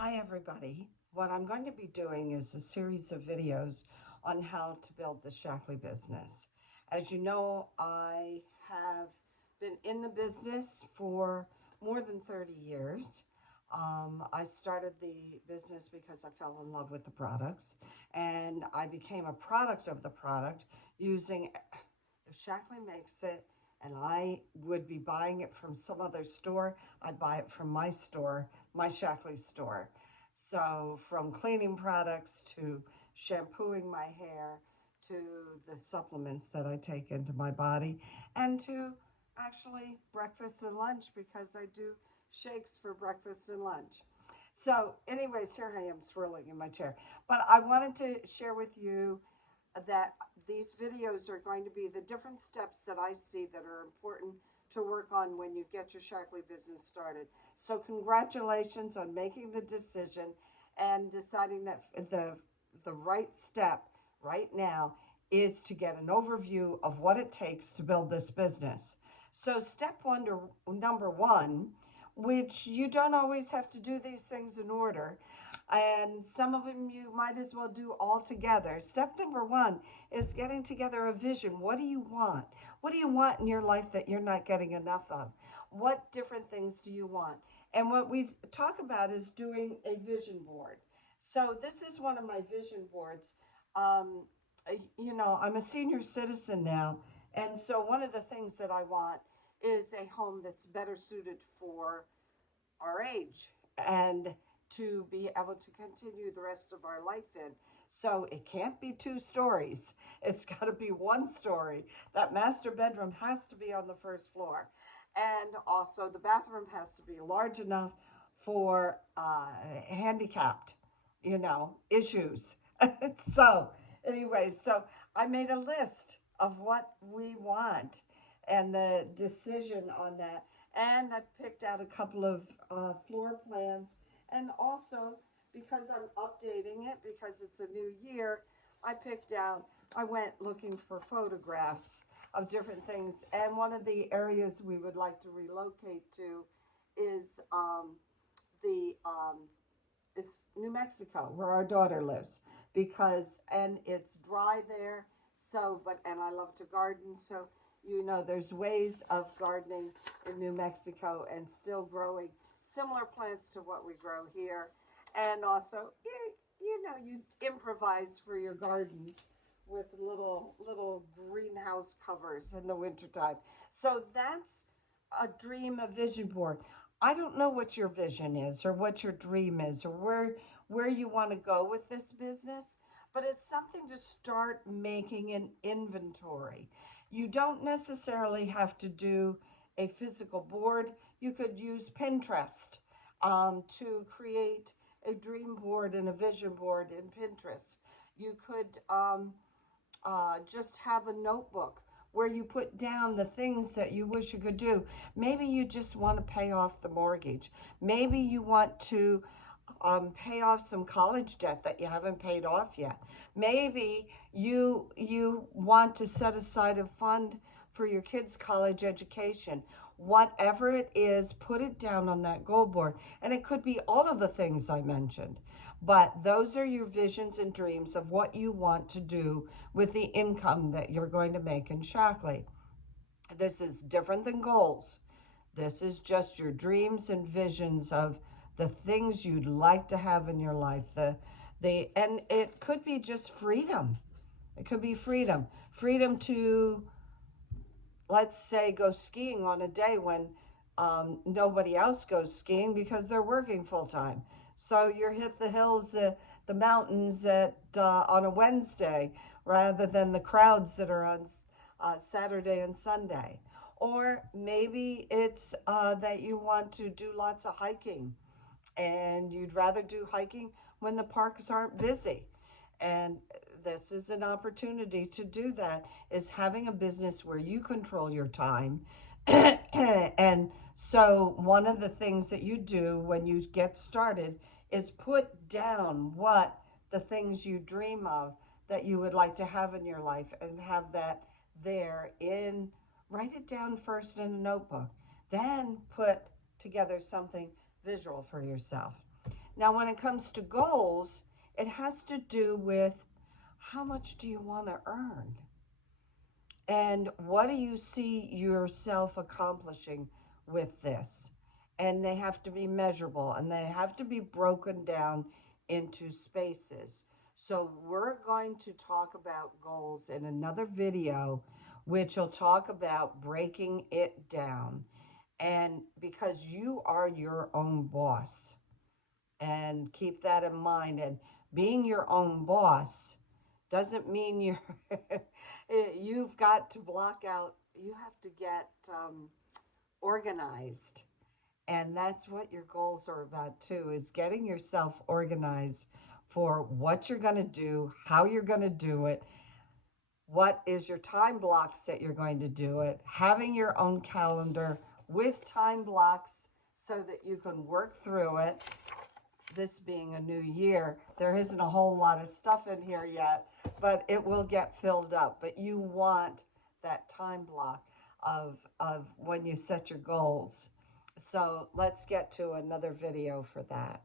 Hi everybody. What I'm going to be doing is a series of videos on how to build the Shaklee business. As you know, I have been in the business for more than 30 years. I started the business because I fell in love with the products, and I became a product of the product using, if Shaklee makes it and I would be buying it from some other store, I'd buy it from my store, my Shaklee store. So from cleaning products to shampooing my hair to the supplements that I take into my body and to actually breakfast and lunch because I do shakes for breakfast and lunch. So anyways, here I am swirling in my chair. But I wanted to share with you that these videos are going to be the different steps that I see that are important to work on when you get your Shaklee business started. So congratulations on making the decision and deciding that the right step right now is to get an overview of what it takes to build this business. So step number one, which you don't always have to do these things in order, and some of them you might as well do all together. Step number one is getting together a vision. What do you want? What do you want in your life that you're not getting enough of? What different things do you want? And what we talk about is doing a vision board. So this is one of my vision boards. Um, I'm a senior citizen now, and so one of the things that I want is a home that's better suited for our age and to be able to continue the rest of our life in. So it can't be 2 stories. It's got to be 1 story. That master bedroom has to be on the first floor. And also the bathroom has to be large enough for handicapped, issues. So so I made a list of what we want and the decision on that. And I picked out a couple of floor plans. And also, because I'm updating it, because it's a new year, I went looking for photographs of different things. And one of the areas we would like to relocate to is the is New Mexico, where our daughter lives, and it's dry there. And I love to garden, so there's ways of gardening in New Mexico and still growing similar plants to what we grow here. And also, you improvise for your gardens with little greenhouse covers in the wintertime. So that's a dream, a vision board. I don't know what your vision is or what your dream is or where you want to go with this business, but it's something to start making an inventory. You don't necessarily have to do a physical board. You could use Pinterest to create a dream board and a vision board in Pinterest. You could just have a notebook where you put down the things that you wish you could do. Maybe you just want to pay off the mortgage. Maybe you want to pay off some college debt that you haven't paid off yet. Maybe you want to set aside a fund for your kids' college education. Whatever it is, put it down on that goal board. And it could be all of the things I mentioned. But those are your visions and dreams of what you want to do with the income that you're going to make in Shaklee. This is different than goals. This is just your dreams and visions of the things you'd like to have in your life. And it could be just freedom. It could be freedom. Freedom to, let's say, go skiing on a day when nobody else goes skiing because they're working full time. So you hit the hills, the mountains on a Wednesday rather than the crowds that are on Saturday and Sunday. Or maybe it's that you want to do lots of hiking and you'd rather do hiking when the parks aren't busy. And this is an opportunity to do that, is having a business where you control your time. And so one of the things that you do when you get started is put down what the things you dream of that you would like to have in your life and have that there in, write it down first in a notebook, then put together something visual for yourself. Now, when it comes to goals, it has to do with how much do you want to earn? And what do you see yourself accomplishing with this? And they have to be measurable and they have to be broken down into spaces. So we're going to talk about goals in another video, which will talk about breaking it down. And because you are your own boss, and keep that in mind. And being your own boss doesn't mean you've got to block out. You have to get organized, and that's what your goals are about too, is getting yourself organized for what you're going to do, how you're going to do it, what is your time blocks that you're going to do it, having your own calendar with time blocks so that you can work through it. This being a new year, there isn't a whole lot of stuff in here yet, but it will get filled up. But you want that time block of when you set your goals. So let's get to another video for that.